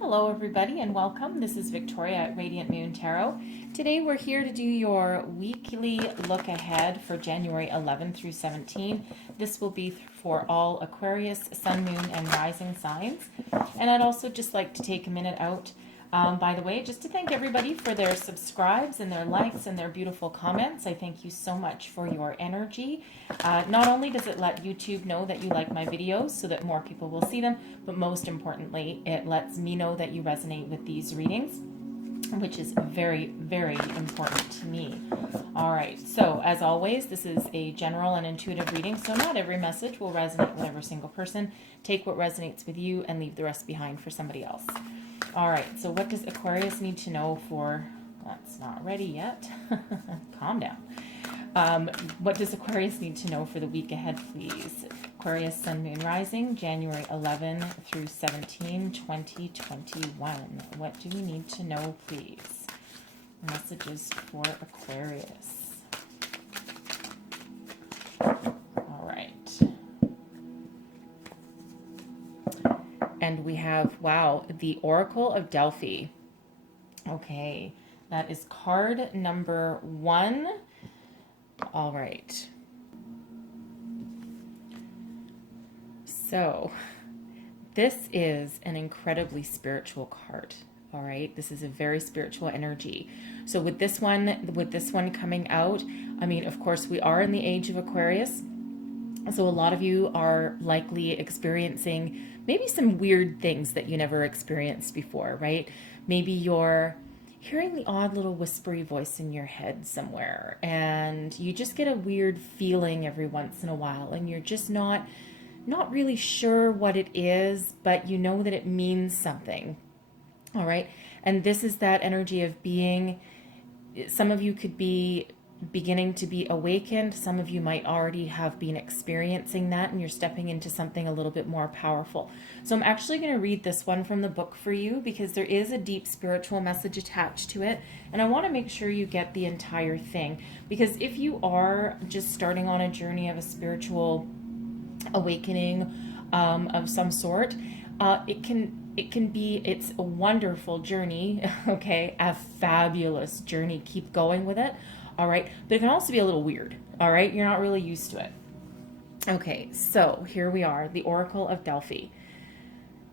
Hello everybody and welcome. This is Victoria at Radiant Moon Tarot. Today we're here to do your weekly look ahead for January 11 through 17. This will be for all Aquarius, Sun, Moon, and Rising signs. And I'd also just like to take a minute out, by the way, just to thank everybody for their subscribes and their likes and their beautiful comments. I thank you so much for your energy. Not only does it let YouTube know that you like my videos so that more people will see them, but most importantly, it lets me know that you resonate with these readings, which is very, very important to me. All right, so as always, this is a general and intuitive reading, so not every message will resonate with every single person. Take what resonates with you and leave the rest behind for somebody else. All right, so what does Aquarius need to know for... That's not ready yet. Calm down. What does Aquarius need to know for the week ahead, please? Aquarius, Sun, Moon, Rising, January 11 through 17, 2021. What do we need to know, please? Messages for Aquarius. All right. And we have, wow, the Oracle of Delphi. Okay, that is card number 1. All right. So this is an incredibly spiritual card. All right. This is a very spiritual energy. So with this one coming out, I mean, of course, we are in the age of Aquarius. So a lot of you are likely experiencing maybe some weird things that you never experienced before, right? Maybe you're hearing the odd little whispery voice in your head somewhere, and you just get a weird feeling every once in a while, and you're just not really sure what it is, but you know that it means something. All right. And this is that energy of being, some of you could be beginning to be awakened. Some of you might already have been experiencing that, and you're stepping into something a little bit more powerful. So I'm actually going to read this one from the book for you because there is a deep spiritual message attached to it, and I want to make sure you get the entire thing, because if you are just starting on a journey of a spiritual awakening of some sort, it's a wonderful journey, okay, a fabulous journey. Keep going with it. All right, but it can also be a little weird. All right, you're not really used to it. Okay, so here we are, the Oracle of Delphi.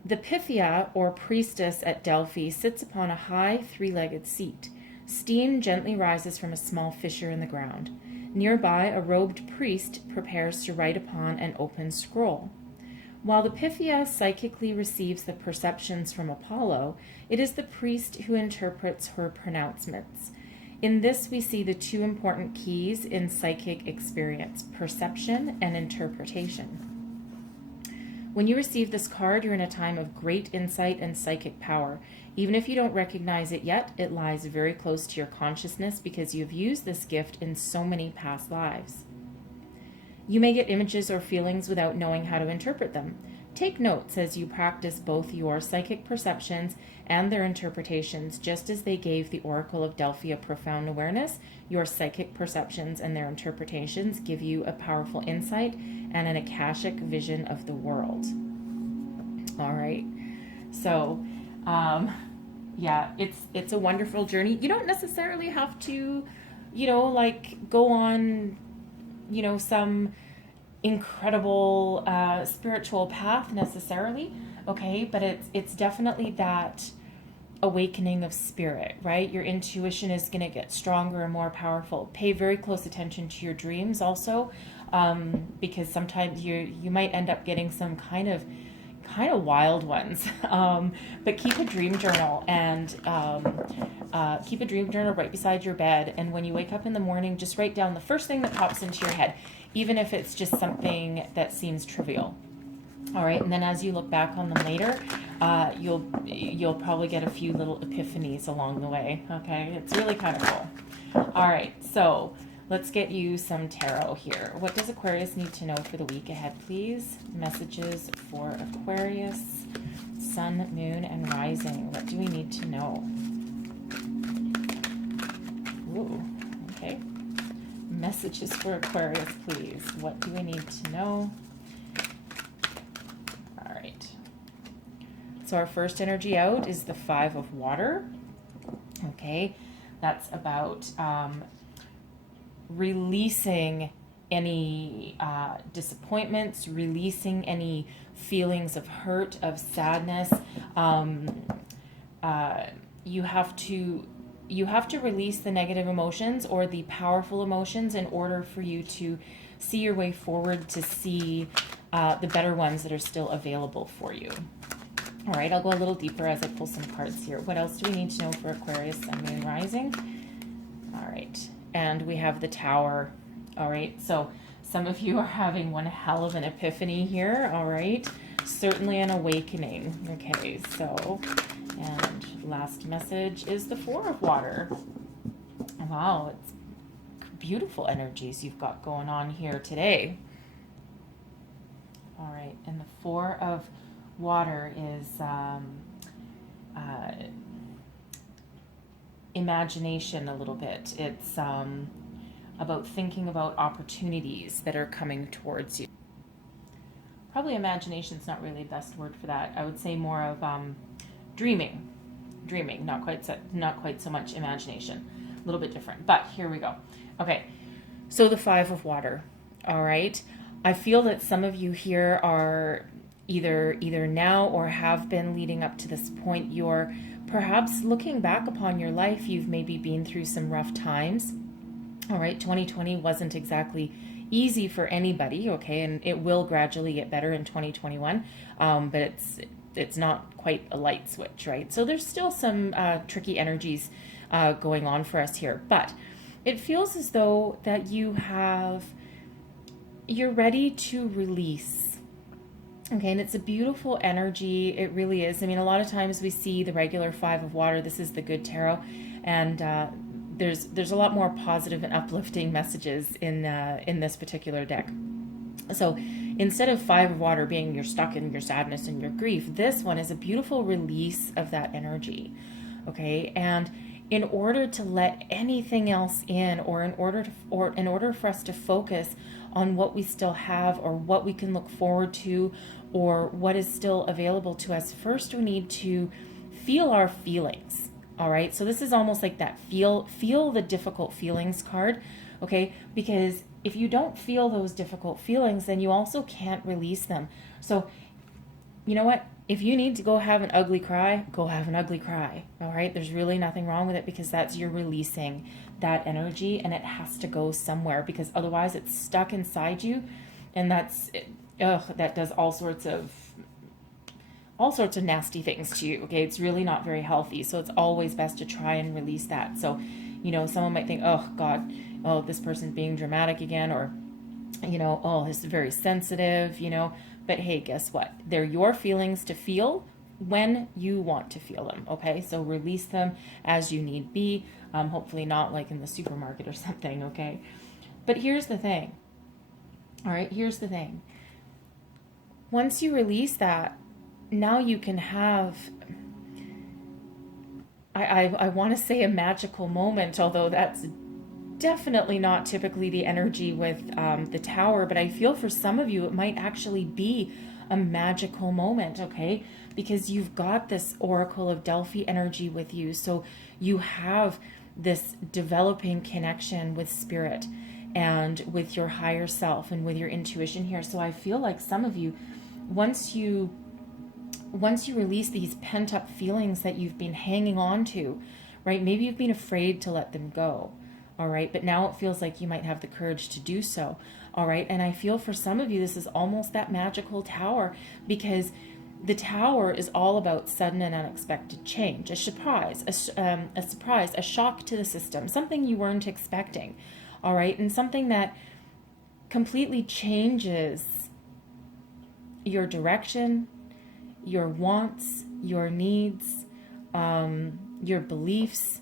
The Pythia, or priestess at Delphi, sits upon a high three-legged seat. Steam gently rises from a small fissure in the ground. Nearby, a robed priest prepares to write upon an open scroll. While the Pythia psychically receives the perceptions from Apollo, it is the priest who interprets her pronouncements. In this, we see the two important keys in psychic experience: perception and interpretation. When you receive this card, you're in a time of great insight and psychic power. Even if you don't recognize it yet, it lies very close to your consciousness because you've used this gift in so many past lives. You may get images or feelings without knowing how to interpret them. Take notes as you practice both your psychic perceptions and their interpretations. Just as they gave the Oracle of Delphi a profound awareness, your psychic perceptions and their interpretations give you a powerful insight and an akashic vision of the world. All right. So, yeah, it's a wonderful journey. You don't necessarily have to, go on, some incredible spiritual path necessarily, okay, but it's definitely that awakening of spirit, right? Your intuition is going to get stronger and more powerful. Pay very close attention to your dreams also, because sometimes you might end up getting some kind of wild ones, but keep a dream journal, and keep a dream journal right beside your bed, and when you wake up in the morning, just write down the first thing that pops into your head, even if it's just something that seems trivial. All right, and then as you look back on them later, you'll probably get a few little epiphanies along the way. Okay, it's really kind of cool. All right, so let's get you some tarot here. What does Aquarius need to know for the week ahead, please? Messages for Aquarius, Sun, Moon, and Rising. What do we need to know? Ooh, okay. Messages for Aquarius, please. What do we need to know? All right. So our first energy out is the Five of Water. Okay, that's about releasing any disappointments, releasing any feelings of hurt, of sadness. You have to release the negative emotions or the powerful emotions in order for you to see your way forward, to see the better ones that are still available for you. All right, I'll go a little deeper as I pull some cards here. What else do we need to know for Aquarius, Sun, Moon, Rising? All right, and we have the Tower. All right, so some of you are having one hell of an epiphany here. All right, certainly an awakening. Okay, so, and last message is the Four of Water. Wow, it's beautiful energies you've got going on here today. All right, and the Four of Water is imagination a little bit. It's about thinking about opportunities that are coming towards you. Probably imagination's not really the best word for that. I would say more of dreaming, not quite so much imagination. A little bit different, but here we go. Okay, so the Five of Water. All right, I feel that some of you here are either now or have been leading up to this point. You're perhaps looking back upon your life. You've maybe been through some rough times. All right, 2020 wasn't exactly easy for anybody, okay, and it will gradually get better in 2021, but it's not quite a light switch, right? So there's still some tricky energies going on for us here, but it feels as though that you're ready to release, okay, and it's a beautiful energy. It really is. I mean, a lot of times we see the regular Five of Water. This is the good tarot, and there's a lot more positive and uplifting messages in this particular deck. So instead of Five of Water being you're stuck in your sadness and your grief, this one is a beautiful release of that energy, okay? And in order to let anything else in, or in order for us to focus on what we still have or what we can look forward to or what is still available to us, first we need to feel our feelings. All right, so this is almost like that feel the difficult feelings card, okay? Because if you don't feel those difficult feelings, then you also can't release them. So, you know what? If you need to go have an ugly cry, go have an ugly cry, all right? There's really nothing wrong with it, because that's you're releasing that energy, and it has to go somewhere, because otherwise it's stuck inside you, and that does all sorts of nasty things to you, okay? It's really not very healthy. So it's always best to try and release that. So, you know, someone might think, oh God, oh, this person's being dramatic again, or, you know, oh, this is very sensitive, you know, but hey, guess what? They're your feelings to feel when you want to feel them, okay? So release them as you need be, hopefully not like in the supermarket or something, okay? But here's the thing, all right? Here's the thing. Once you release that, now you can have, I want to say a magical moment, although that's definitely not typically the energy with the Tower, but I feel for some of you it might actually be a magical moment, okay? Because you've got this Oracle of Delphi energy with you, so you have this developing connection with spirit and with your higher self and with your intuition here. So I feel like some of you, once you release these pent-up feelings that you've been hanging on to, right? Maybe you've been afraid to let them go, all right? But now it feels like you might have the courage to do so, all right? And I feel for some of you, this is almost that magical Tower, because the Tower is all about sudden and unexpected change, a surprise, a shock to the system, something you weren't expecting, all right? And something that completely changes your direction, your wants, your needs, your beliefs,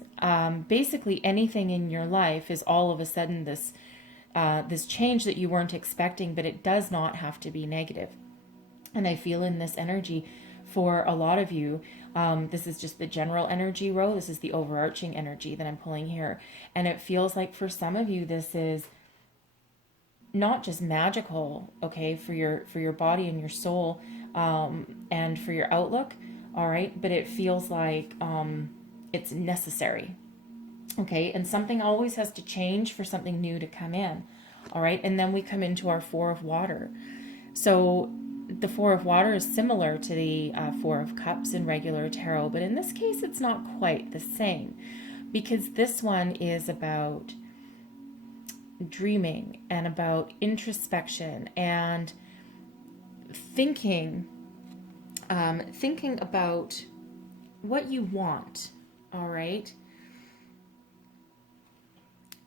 basically anything in your life is all of a sudden this change that you weren't expecting, but it does not have to be negative. And I feel in this energy for a lot of you, this is just the general energy row. This is the overarching energy that I'm pulling here. And it feels like for some of you, this is not just magical, okay, for your body and your soul, and for your outlook, all right? But it feels like it's necessary, okay? And something always has to change for something new to come in, all right? And then we come into our Four of Water. So the Four of Water is similar to the Four of Cups in regular tarot, but in this case, it's not quite the same, because this one is about dreaming and about introspection and thinking about what you want, all right?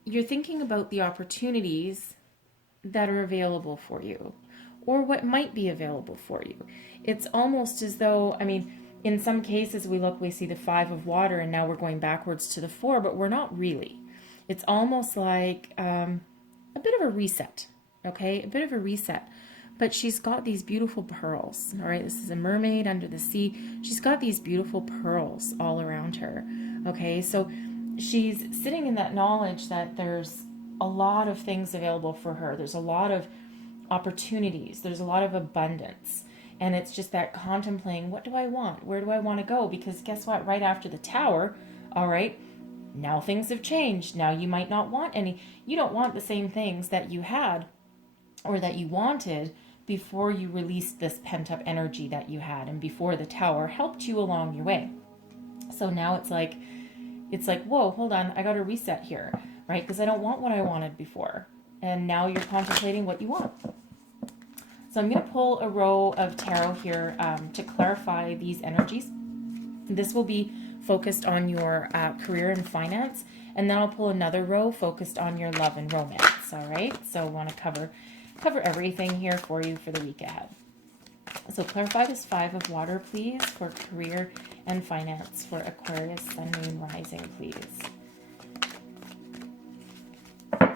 You're thinking about the opportunities that are available for you, or what might be available for you. It's almost as though, I mean, in some cases we see the Five of Water, and now we're going backwards to the Four, but we're not really. It's almost like a bit of a reset, okay? A bit of a reset. But she's got these beautiful pearls, all right? This is a mermaid under the sea. She's got these beautiful pearls all around her, okay? So she's sitting in that knowledge that there's a lot of things available for her. There's a lot of opportunities. There's a lot of abundance. And it's just that contemplating, what do I want? Where do I want to go? Because guess what? Right after the Tower, all right, now things have changed. Now you might not want you don't want the same things that you had or that you wanted before you released this pent-up energy that you had, and before the Tower helped you along your way. So now it's like, whoa, hold on, I got to reset here, right? Because I don't want what I wanted before. And now you're contemplating what you want. So I'm going to pull a row of tarot here to clarify these energies. This will be focused on your career and finance, and then I'll pull another row focused on your love and romance, all right? So I want to cover everything here for you for the week ahead. So clarify this Five of Water, please, for career and finance for Aquarius, Sun, Moon, Rising, please. All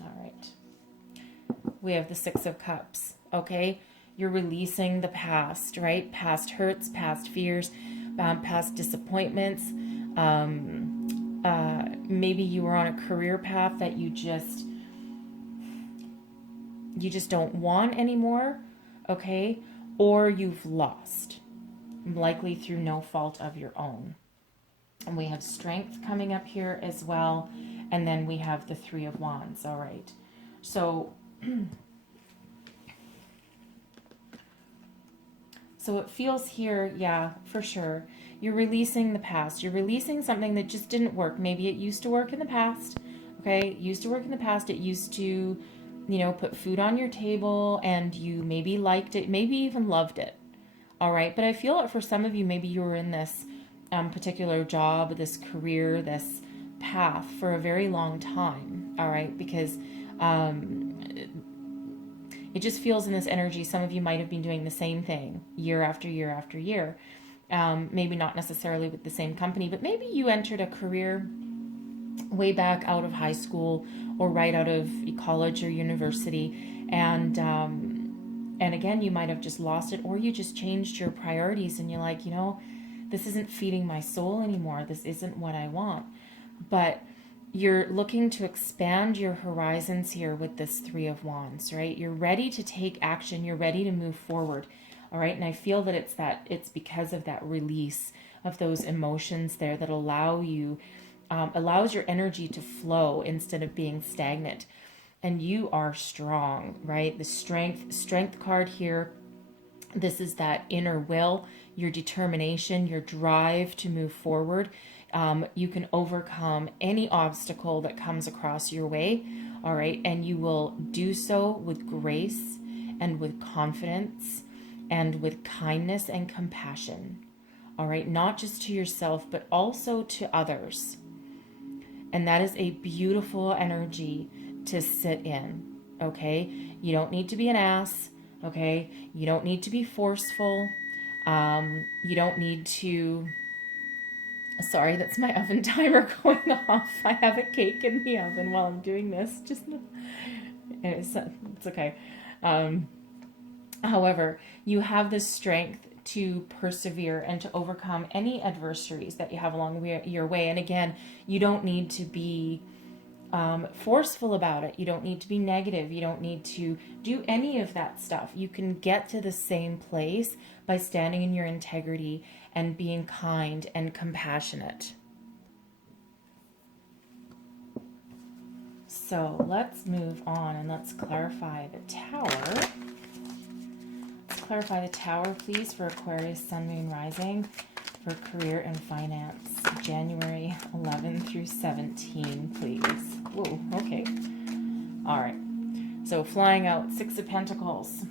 right. We have the Six of Cups, okay? You're releasing the past, right? Past hurts, past fears, past disappointments. Maybe you were on a career path that you just don't want anymore, okay? Or you've lost, likely through no fault of your own. And we have Strength coming up here as well. And then we have the Three of Wands, all right? So, so it feels here, yeah, for sure. You're releasing the past. You're releasing something that just didn't work. Maybe it used to work in the past, okay? It used to work in the past. It used to, put food on your table, and you maybe liked it, maybe even loved it, all right? But I feel that for some of you, maybe you were in this particular job, this career, this path for a very long time, all right? Because it just feels in this energy, some of you might have been doing the same thing year after year after year. Maybe not necessarily with the same company, but maybe you entered a career way back out of high school or right out of college or university, and again, you might have just lost it, or you just changed your priorities and you're like, this isn't feeding my soul anymore. This isn't what I want. But you're looking to expand your horizons here with this Three of Wands, right? You're ready to take action. You're ready to move forward. All right. And I feel that it's because of that release of those emotions there that allows your energy to flow instead of being stagnant. And you are strong, right? The strength card here. This is that inner will, your determination, your drive to move forward. You can overcome any obstacle that comes across your way. All right. And you will do so with grace and with confidence and with kindness and compassion, all right? Not just to yourself, but also to others. And that is a beautiful energy to sit in, okay? You don't need to be an ass, okay? You don't need to be forceful. You don't need to... Sorry, that's my oven timer going off. I have a cake in the oven while I'm doing this. It's okay. However, you have the strength to persevere and to overcome any adversaries that you have along your way. And again, you don't need to be forceful about it. You don't need to be negative. You don't need to do any of that stuff. You can get to the same place by standing in your integrity and being kind and compassionate. So let's move on and let's clarify the Tower. Let's clarify the Tower, please, for Aquarius, Sun, Moon, Rising, for career and finance, January 11 through 17, please. Whoa, okay. All right. So flying out, Six of Pentacles.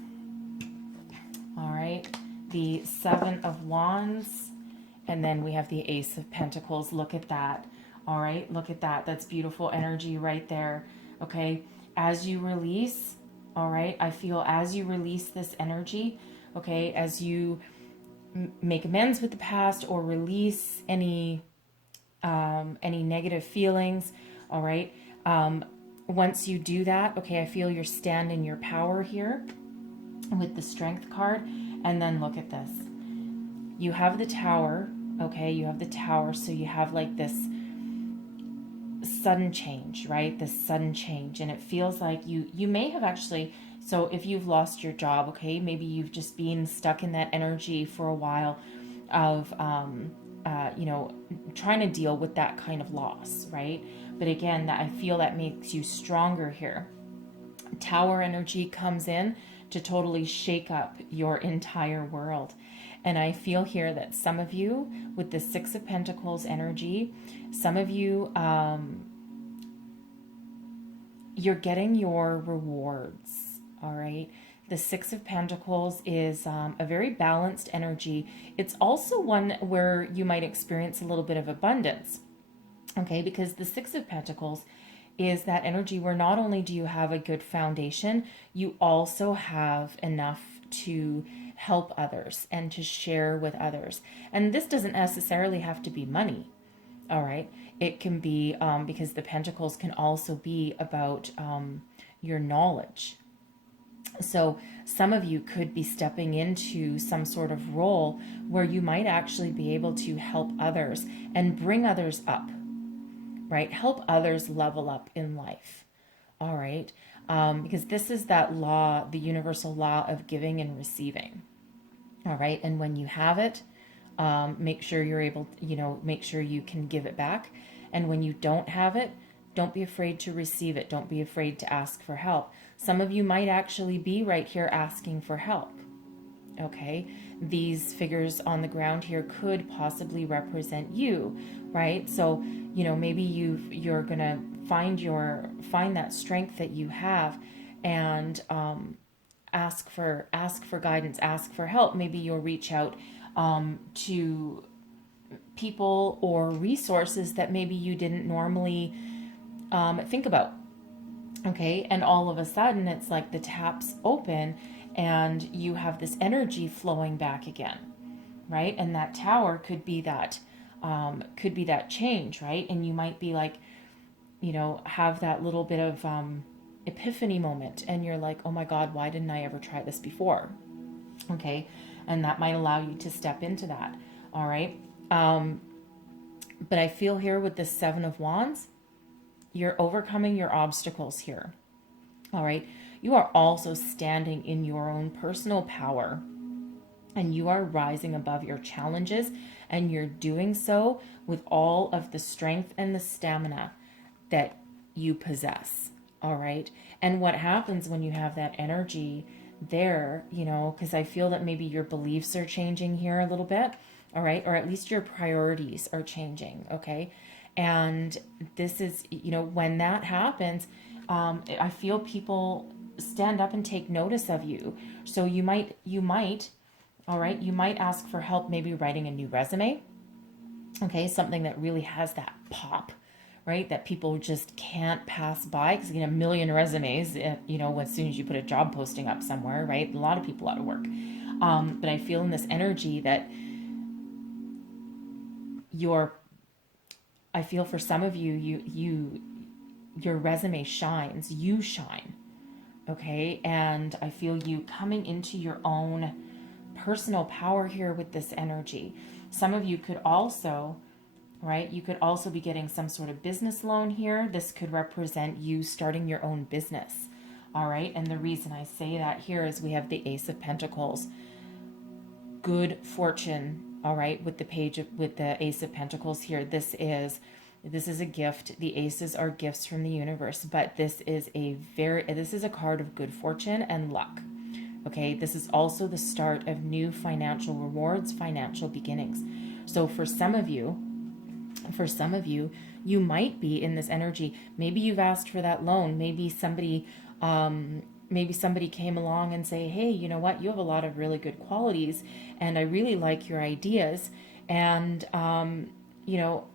All right. The Seven of Wands. And then we have the Ace of Pentacles. Look at that. All right. Look at that. That's beautiful energy right there. Okay. As you release, all right, I feel as you release this energy, okay, as you make amends with the past or release any negative feelings, all right, once you do that, okay, I feel you're standing in your power here with the Strength card. And then look at this. You have the Tower, okay, you have the Tower, so you have like this sudden change, right? This sudden change. And it feels like you may have actually, so if you've lost your job, okay, maybe you've just been stuck in that energy for a while of, trying to deal with that kind of loss, right? But again, I feel that makes you stronger here. Tower energy comes in to totally shake up your entire world. And I feel here that some of you, with the Six of Pentacles energy, some of you, you're getting your rewards, all right? The Six of Pentacles is a very balanced energy. It's also one where you might experience a little bit of abundance, okay? Because the Six of Pentacles is that energy where not only do you have a good foundation, you also have enough to help others and to share with others. And this doesn't necessarily have to be money, all right? It can be, because the Pentacles can also be about your knowledge. So some of you could be stepping into some sort of role where you might actually be able to help others and bring others up, right? Help others level up in life, all right? Because this is that law, the universal law of giving and receiving, all right? And when you have it, make sure you're able, make sure you can give it back. And when you don't have it, don't be afraid to receive it. Don't be afraid to ask for help. Some of you might actually be right here asking for help, okay? These figures on the ground here could possibly represent you, right? So, maybe you're going to find that strength that you have and ask for guidance, ask for help. Maybe you'll reach out to people or resources that maybe you didn't normally think about, okay? And all of a sudden it's like the taps open and you have this energy flowing back again, right? And that Tower could be that change, right? And you might be like, have that little bit of epiphany moment and you're like, oh my God, why didn't I ever try this before? Okay. And that might allow you to step into that. All right. But I feel here with the Seven of Wands, you're overcoming your obstacles here. All right. You are also standing in your own personal power and you are rising above your challenges, and you're doing so with all of the strength and the stamina that you possess. All right. And what happens when you have that energy there, because I feel that maybe your beliefs are changing here a little bit. All right. Or at least your priorities are changing. Okay. And this is, when that happens, I feel people stand up and take notice of you. So you might, all right, you might ask for help, maybe writing a new resume. Okay. Something that really has that pop, right? That people just can't pass by, because a million resumes, as soon as you put a job posting up somewhere, right? A lot of people out of work. But I feel in this energy that I feel for some of you, your resume shines, you shine. Okay. And I feel you coming into your own personal power here with this energy. Some of you could also right? You could also be getting some sort of business loan here. This could represent you starting your own business, all right? And the reason I say that here is we have the Ace of Pentacles, good fortune, all right, with the Ace of Pentacles here. This is a gift. The aces are gifts from the universe, but this is a card of good fortune and luck. Okay, this is also the start of new financial rewards, financial beginnings. So for some of you, you might be in this energy. Maybe you've asked for that loan. Maybe somebody came along and say, hey, you know what? You have a lot of really good qualities and I really like your ideas. And, you know,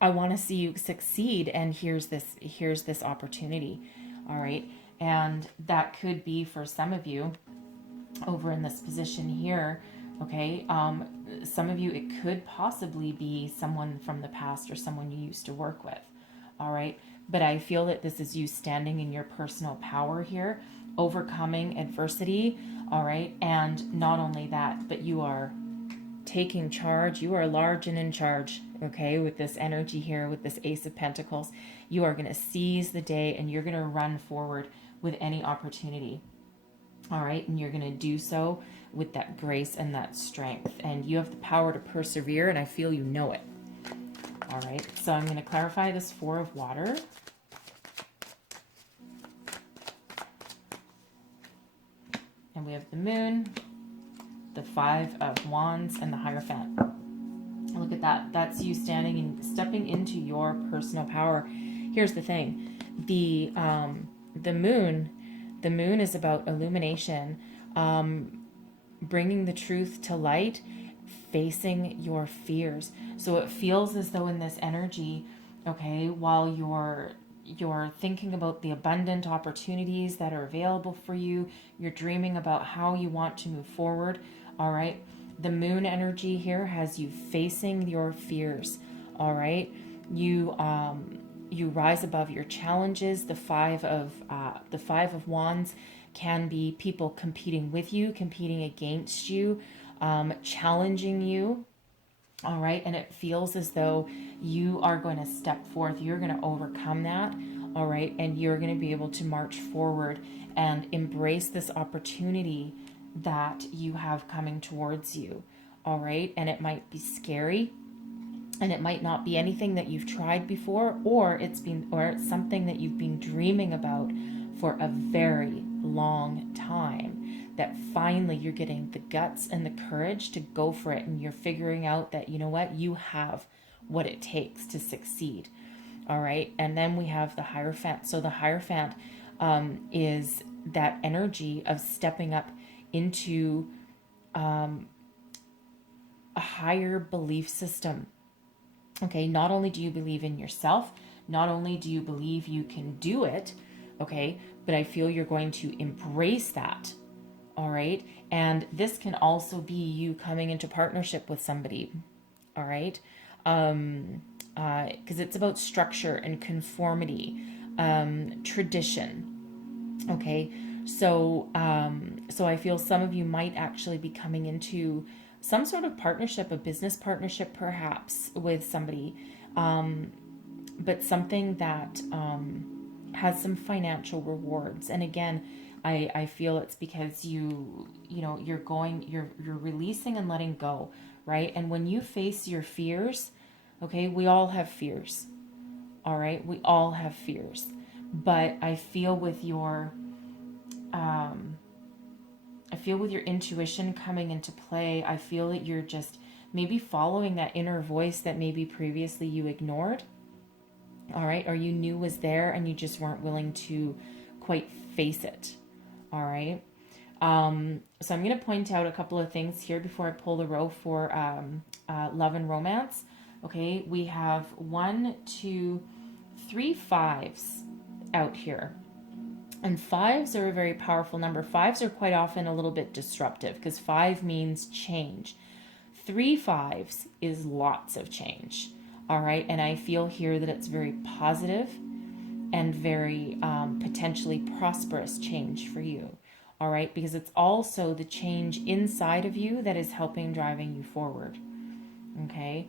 I want to see you succeed. And here's this opportunity. All right. And that could be for some of you over in this position here. Okay. Some of you, it could possibly be someone from the past or someone you used to work with. All right. But I feel that this is you standing in your personal power here, overcoming adversity. All right. And not only that, but you are taking charge. You are large and in charge. Okay. With this energy here, with this Ace of Pentacles, you are going to seize the day and you're going to run forward with any opportunity. All right. And you're going to do so with that grace and that strength. And you have the power to persevere. And I feel you know it. All right. So I'm going to clarify this Four of Water. And we have the Moon, the Five of Wands, and the Hierophant. Look at that. That's you standing and stepping into your personal power. Here's the thing. The moon is about illumination, bringing the truth to light, facing your fears. So it feels as though in this energy, okay, while you're thinking about the abundant opportunities that are available for you, you're dreaming about how you want to move forward. All right. The moon energy here has you facing your fears. All right. You rise above your challenges. The five of Wands can be people competing with you, competing against you, challenging you. All right. And it feels as though you are going to step forth. You're going to overcome that. All right. And you're going to be able to march forward and embrace this opportunity that you have coming towards you. All right. And it might be scary and it might not be anything that you've tried before, or it's something that you've been dreaming about for a very long time, that finally you're getting the guts and the courage to go for it. And you're figuring out that, you know what, you have what it takes to succeed. All right. And then we have the Hierophant. So the Hierophant is that energy of stepping up into a higher belief system. Okay. Not only do you believe in yourself, not only do you believe you can do it, okay, but I feel you're going to embrace that. All right. And this can also be you coming into partnership with somebody. All right. Because it's about structure and conformity, tradition. Okay. So I feel some of you might actually be coming into some sort of partnership, a business partnership, perhaps with somebody, but something that, has some financial rewards. And again, I feel it's because you're releasing and letting go, right? And when you face your fears, okay, we all have fears. All right. We all have fears, but I feel with your intuition coming into play, I feel that you're just maybe following that inner voice that maybe previously you ignored. All right. Or you knew was there and you just weren't willing to quite face it. All right. So I'm going to point out a couple of things here before I pull the row for love and romance. Okay. We have 1, 2, 3 5s out here. And 5s are a very powerful number. 5s are quite often a little bit disruptive because 5 means change. 3 5s is lots of change. All right. And I feel here that it's very positive and very potentially prosperous change for you. All right. Because it's also the change inside of you that is helping driving you forward. Okay.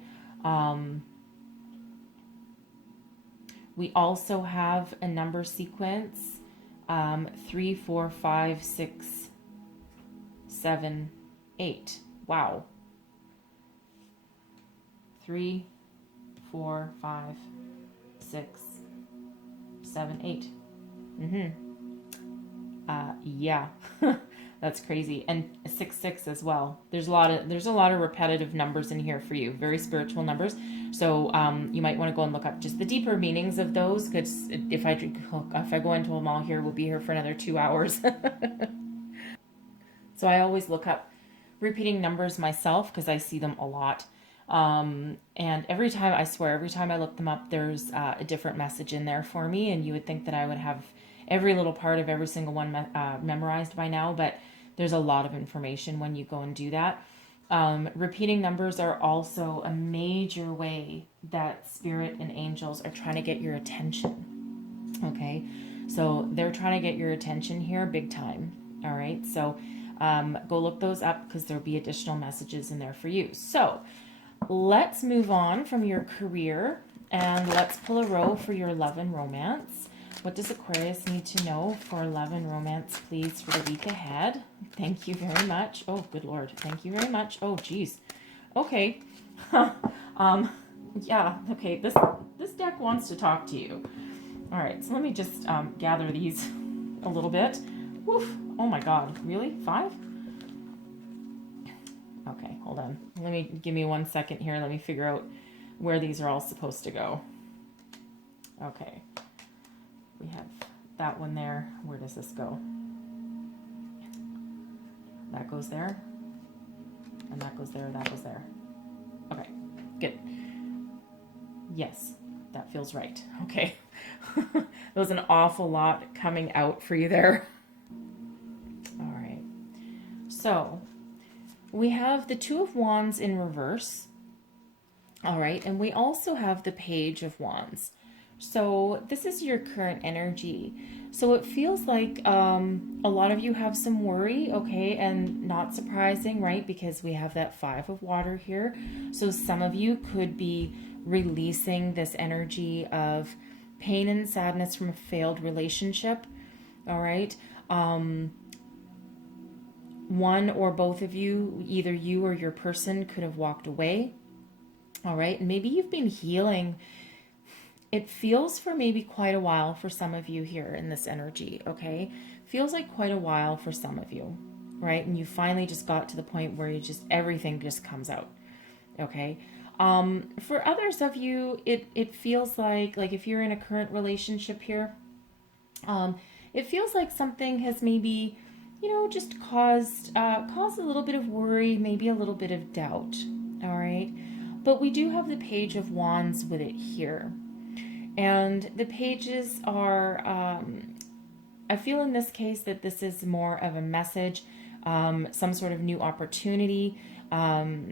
We also have a number sequence, 3, 4, 5, 6, 7, 8. Wow. 3, 4, 5, 6, 7, 8. Yeah. That's crazy. And 6, 6 as well. There's a lot of repetitive numbers in here for you. Very spiritual numbers. So you might want to go and look up just the deeper meanings of those, because if I go into them all here, we'll be here for another 2 hours. So I always look up repeating numbers myself because I see them a lot. And every time, I swear, every time I look them up, there's a different message in there for me. And you would think that I would have every little part of every single one memorized by now, but there's a lot of information when you go and do that. Repeating numbers are also a major way that spirit and angels are trying to get your attention. Okay, so they're trying to get your attention here big time. All right, so go look those up because there'll be additional messages in there for you. So let's move on from your career and let's pull a row for your love and romance. What does Aquarius need to know for love and romance, please, for the week ahead? Thank you very much. Oh, good Lord. Thank you very much. Oh, geez. Okay. Yeah, okay. This deck wants to talk to you. All right, so let me just gather these a little bit. Woof. Oh, my God. Really? 5? Okay, hold on. Give me 1 second here. Let me figure out where these are all supposed to go. Okay. We have that one there. Where does this go? That goes there. And that goes there. That goes there. Okay, good. Yes, that feels right. Okay. There was an awful lot coming out for you there. All right. So we have the Two of Wands in reverse. All right. And we also have the Page of Wands. So this is your current energy. So it feels like a lot of you have some worry, okay, and not surprising, right? Because we have that 5 of water here. So some of you could be releasing this energy of pain and sadness from a failed relationship, all right? One or both of you, either you or your person, could have walked away, all right? And maybe you've been healing. It feels for maybe quite a while for some of you here in this energy, okay? Feels like quite a while for some of you, right? And you finally just got to the point where everything just comes out, okay? For others of you, it feels like if you're in a current relationship here, it feels like something has maybe, just caused a little bit of worry, maybe a little bit of doubt, all right? But we do have the Page of Wands with it here. And the pages are, I feel in this case that this is more of a message, some sort of new opportunity, a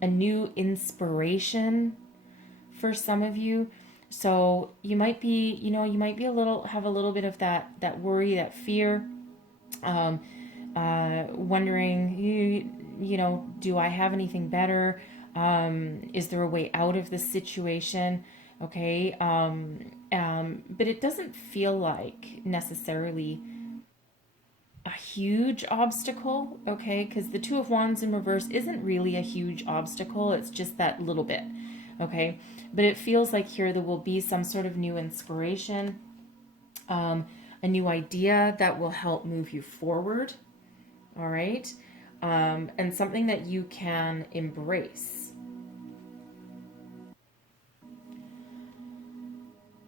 new inspiration for some of you. So you might be, have a little bit of that worry, that fear, wondering, do I have anything better? Is there a way out of this situation? Okay. But it doesn't feel like necessarily a huge obstacle. Okay. Because the Two of Wands in reverse isn't really a huge obstacle. It's just that little bit. Okay. But it feels like here there will be some sort of new inspiration, a new idea that will help move you forward. All right. And something that you can embrace.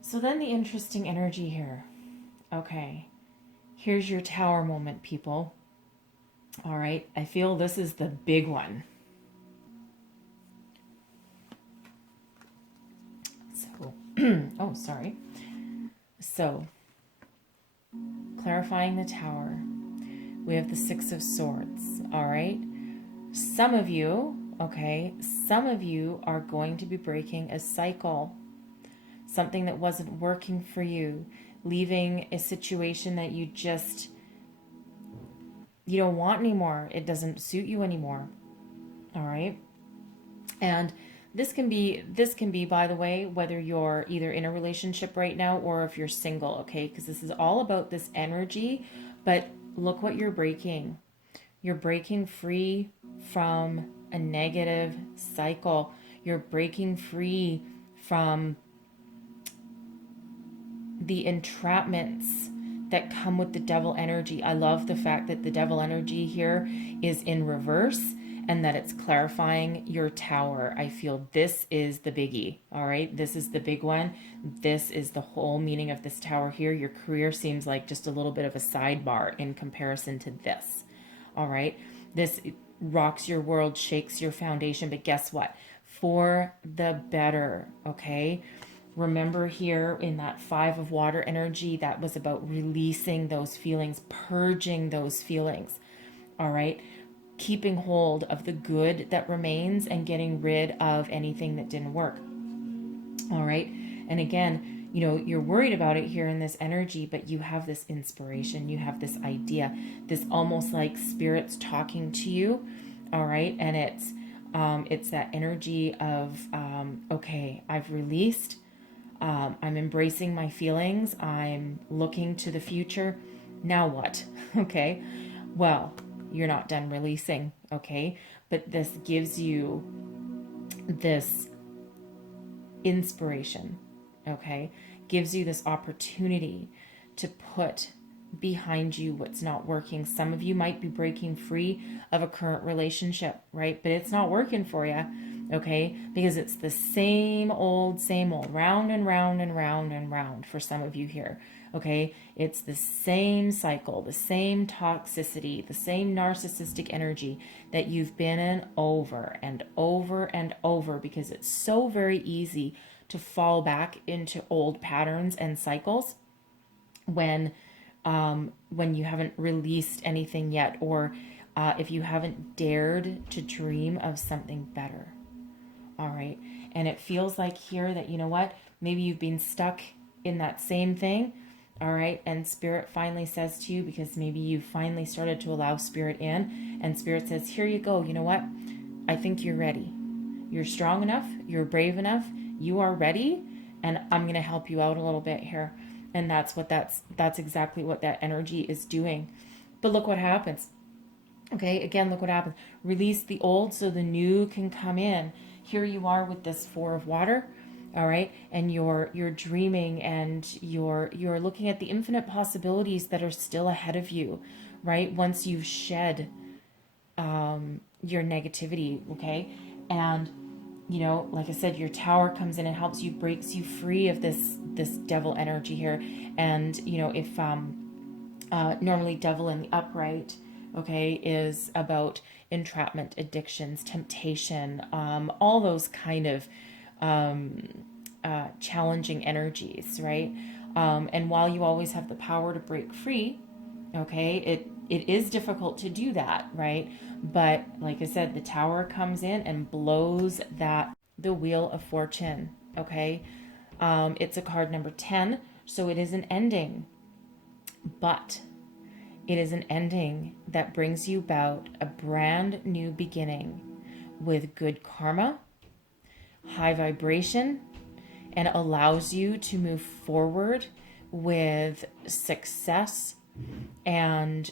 So then the interesting energy here. Okay, here's your Tower moment, people. All right, I feel this is the big one. So, oh, sorry. So, clarifying the Tower. We have the 6 of Swords, all right? Some of you are going to be breaking a cycle. Something that wasn't working for you, leaving a situation that you don't want anymore. It doesn't suit you anymore. All right. And this can be, by the way, whether you're either in a relationship right now or if you're single, okay? Because this is all about this energy. But look what you're breaking. You're breaking free from a negative cycle. You're breaking free from the entrapments that come with the devil energy. I love the fact that the devil energy here is in reverse and that it's clarifying your tower. I feel this is the biggie. All right. This is the big one. This is the whole meaning of this tower here. Your career seems like just a little bit of a sidebar in comparison to this. All right. This rocks your world, shakes your foundation. But guess what? For the better. Okay. Remember here in that 5 of water energy, that was about releasing those feelings, purging those feelings. All right. Keeping hold of the good that remains and getting rid of anything that didn't work. All right. And again, you know, you're worried about it here in this energy, but you have this inspiration, you have this idea, this almost like spirits talking to you. All right. And it's that energy of, okay, I've released, I'm embracing my feelings. I'm looking to the future. Now what? Okay. Well, you're not done releasing. Okay. But this gives you this inspiration. Okay. Gives you this opportunity to put behind you what's not working. Some of you might be breaking free of a current relationship, right? But it's not working for you. Okay, because it's the same old, round and round and round and round for some of you here. Okay, it's the same cycle, the same toxicity, the same narcissistic energy that you've been in over and over and over, because it's so very easy to fall back into old patterns and cycles when you haven't released anything yet, or if you haven't dared to dream of something better. All right. And it feels like here that, you know what, maybe you've been stuck in that same thing. All right. And Spirit finally says to you, because maybe you finally started to allow Spirit in, and Spirit says, here you go. You know what? I think you're ready. You're strong enough. You're brave enough. You are ready. And I'm going to help you out a little bit here. And that's exactly what that energy is doing. But look what happens. Okay. Again, look what happens. Release the old so the new can come in. Here you are with this 4 of water, all right, and you're dreaming, and you're looking at the infinite possibilities that are still ahead of you, right? Once you've shed your negativity, okay, and you know, like I said, your tower comes in and helps you, breaks you free of this devil energy here, and you know, if normally devil in the upright, okay, is about entrapment, addictions, temptation, all those kind of challenging energies, right? And while you always have the power to break free, okay, it is difficult to do that, right? But like I said, the tower comes in and blows the wheel of fortune, okay? It's a card number 10, so it is an ending, but it is an ending that brings you about a brand new beginning with good karma, high vibration, and allows you to move forward with success and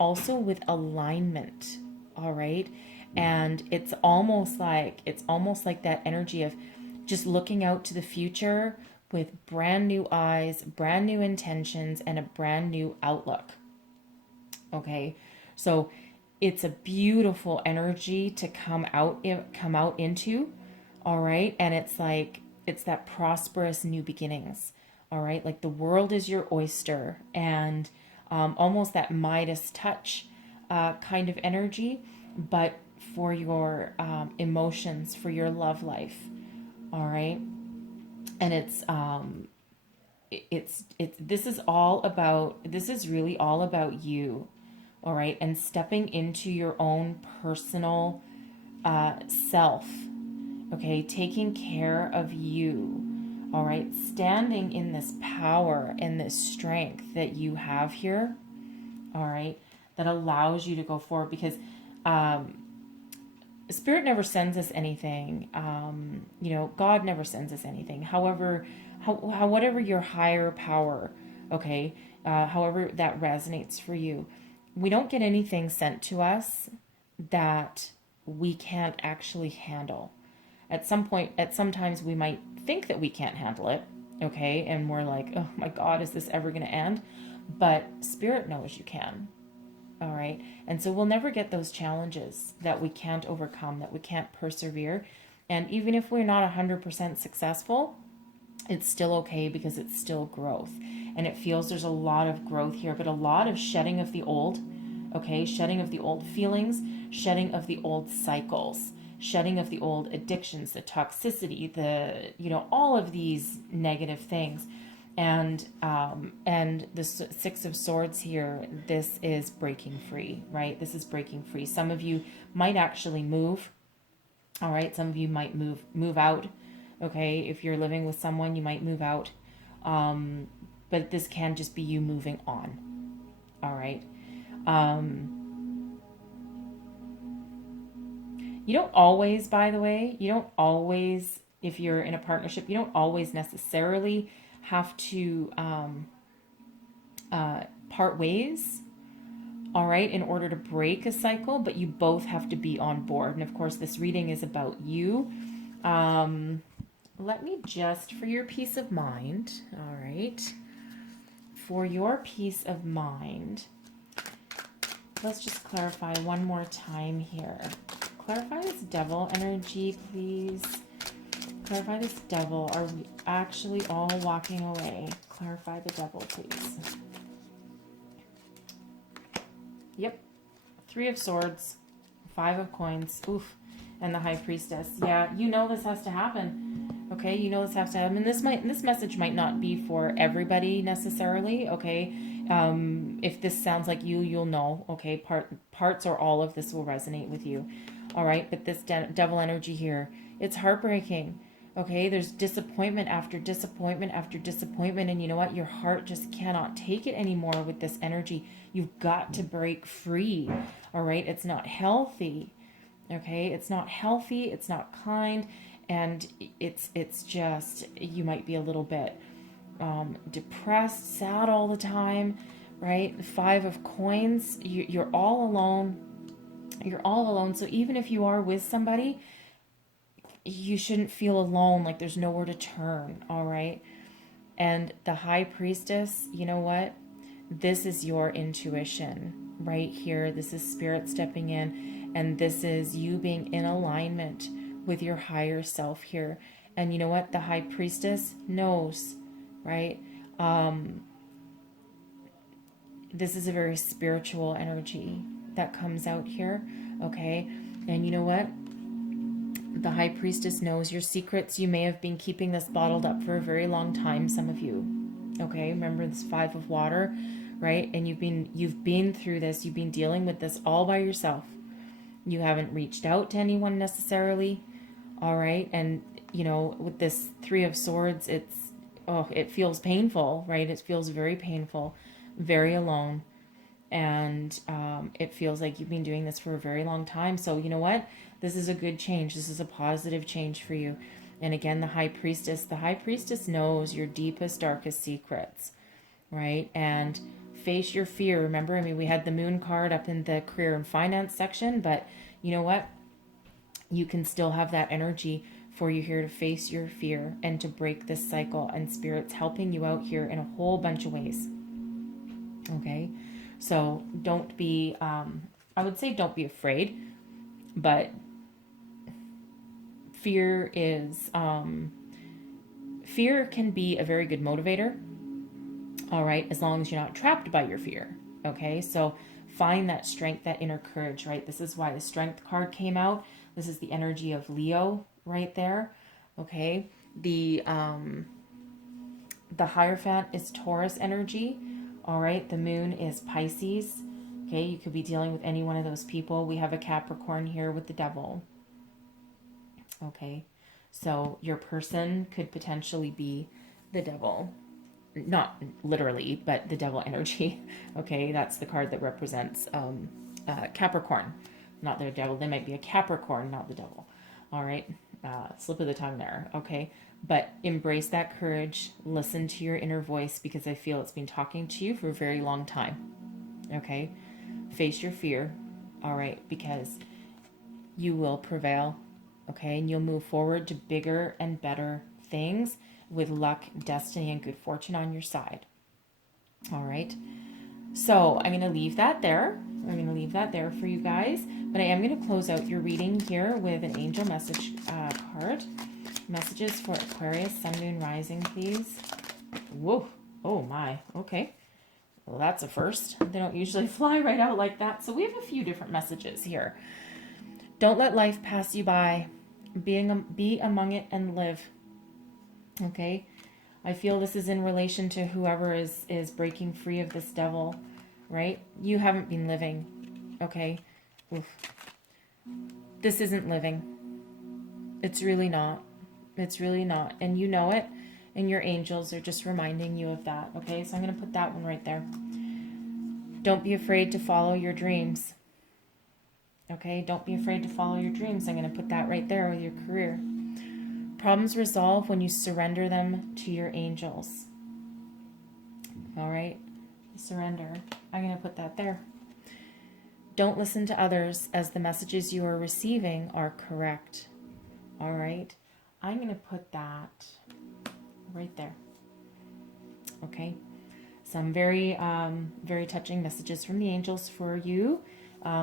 also with alignment. All right. And it's almost like that energy of just looking out to the future with brand new eyes, brand new intentions, and a brand new outlook. Okay, so it's a beautiful energy to come out into. All right, and it's that prosperous new beginnings. All right, like the world is your oyster, and almost that Midas touch kind of energy, but for your emotions, for your love life. All right, and this is really all about you. All right, and stepping into your own personal self. Okay, taking care of you. All right, standing in this power and this strength that you have here. All right, that allows you to go forward, because Spirit never sends us anything. You know, God never sends us anything. However, whatever your higher power, okay, however that resonates for you, we don't get anything sent to us that we can't actually handle. At some point, at sometimes we might think that we can't handle it, okay, and we're like, oh my God, is this ever going to end? But Spirit knows you can. All right. And so we'll never get those challenges that we can't overcome, that we can't persevere. And even if we're not 100% successful, it's still okay because it's still growth. And it feels there's a lot of growth here, but a lot of shedding of the old, okay? Shedding of the old feelings, shedding of the old cycles, shedding of the old addictions, the toxicity, the, you know, all of these negative things. And the Six of Swords here, this is breaking free, right? This is breaking free. Some of you might actually move, all right? Some of you might move out, okay? If you're living with someone, you might move out. But this can just be you moving on, all right? You don't always, by the way, you don't always, if you're in a partnership, you don't always necessarily have to part ways, all right, in order to break a cycle, but you both have to be on board. And of course, this reading is about you. Let me just, for your peace of mind, all right, for your peace of mind, let's just clarify one more time here. Clarify this devil energy, please. Clarify this devil. Are we actually all walking away? Clarify the devil, please. Yep. Three of Swords. Five of Coins. Oof. And the High Priestess. Yeah, you know this has to happen. Okay, you know this has to happen. This message might not be for everybody necessarily. Okay, if this sounds like you, you'll know. Okay, parts or all of this will resonate with you. All right, but this devil energy here, it's heartbreaking. Okay, there's disappointment after disappointment after disappointment, and you know what? Your heart just cannot take it anymore with this energy. You've got to break free. All right, it's not healthy. Okay, it's not healthy. It's not kind, and it's just, you might be a little bit depressed, sad all the time, right? The Five of Coins. You're all alone. You're all alone. So even if you are with somebody, you shouldn't feel alone, like there's nowhere to turn, all right? And the High Priestess, you know what? This is your intuition right here. This is Spirit stepping in, and this is you being in alignment with your higher self here. And you know what? The High Priestess knows, right? This is a very spiritual energy that comes out here, okay? And you know what? The High Priestess knows your secrets. You may have been keeping this bottled up for a very long time, some of you. Okay, remember this Five of Water, right? And you've been through this. You've been dealing with this all by yourself. You haven't reached out to anyone necessarily. All right, and you know, with this Three of Swords, it feels painful, right? It feels very painful, very alone. And it feels like you've been doing this for a very long time. So you know what? This is a good change. This is a positive change for you. And again, the High Priestess knows your deepest, darkest secrets, right? And face your fear. Remember, I mean, we had the Moon card up in the career and finance section, but you know what? You can still have that energy for you here to face your fear and to break this cycle. And Spirit's helping you out here in a whole bunch of ways. Okay? So don't be, I would say don't be afraid, but fear can be a very good motivator, all right, as long as you're not trapped by your fear, okay? So find that strength, that inner courage, right? This is why the Strength card came out. This is the energy of Leo right there, okay? The Hierophant is Taurus energy. All right, the Moon is Pisces. Okay, you could be dealing with any one of those people. We have a Capricorn here with the Devil. Okay, so your person could potentially be the Devil. Not literally, but the Devil energy. Okay, that's the card that represents Capricorn. not the devil. They might be a Capricorn, not the devil. All right. Slip of the tongue there. Okay. But embrace that courage. Listen to your inner voice, because I feel it's been talking to you for a very long time. Okay. Face your fear. All right. Because you will prevail. Okay. And you'll move forward to bigger and better things with luck, destiny, and good fortune on your side. All right. So I'm going to leave that there. I'm going to leave that there for you guys. But I am going to close out your reading here with an angel message card. Messages for Aquarius, Sun, Moon, Rising, please. Whoa. Oh my. Okay. Well, that's a first. They don't usually fly right out like that. So we have a few different messages here. Don't let life pass you by. Be among it and live. Okay. I feel this is in relation to whoever is breaking free of this devil, right? You haven't been living, okay? Oof. This isn't living. It's really not. It's really not. And you know it, and your angels are just reminding you of that, okay? So I'm going to put that one right there. Don't be afraid to follow your dreams, okay? Don't be afraid to follow your dreams. I'm going to put that right there with your career. Problems resolve when you surrender them to your angels. All right? Surrender. I'm going to put that there. Don't listen to others, as the messages you are receiving are correct. All right? I'm going to put that right there. Okay? Some very, very touching messages from the angels for you.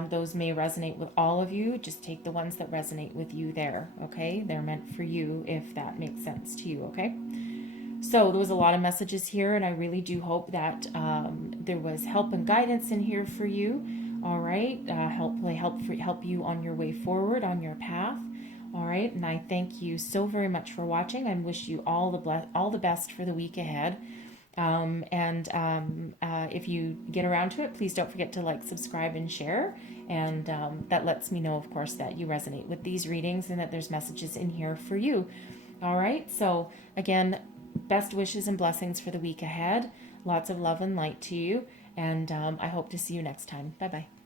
Those may resonate with all of you. Just take the ones that resonate with you there, okay? They're meant for you, if that makes sense to you, okay? So there was a lot of messages here, and I really do hope that there was help and guidance in here for you, all right? Help you on your way forward, on your path, all right? And I thank you so very much for watching. I wish you all the best for the week ahead. If you get around to it, please don't forget to like, subscribe, and share. And that lets me know, of course, that you resonate with these readings and that there's messages in here for you. All right. So again, best wishes and blessings for the week ahead. Lots of love and light to you. And I hope to see you next time. Bye-bye.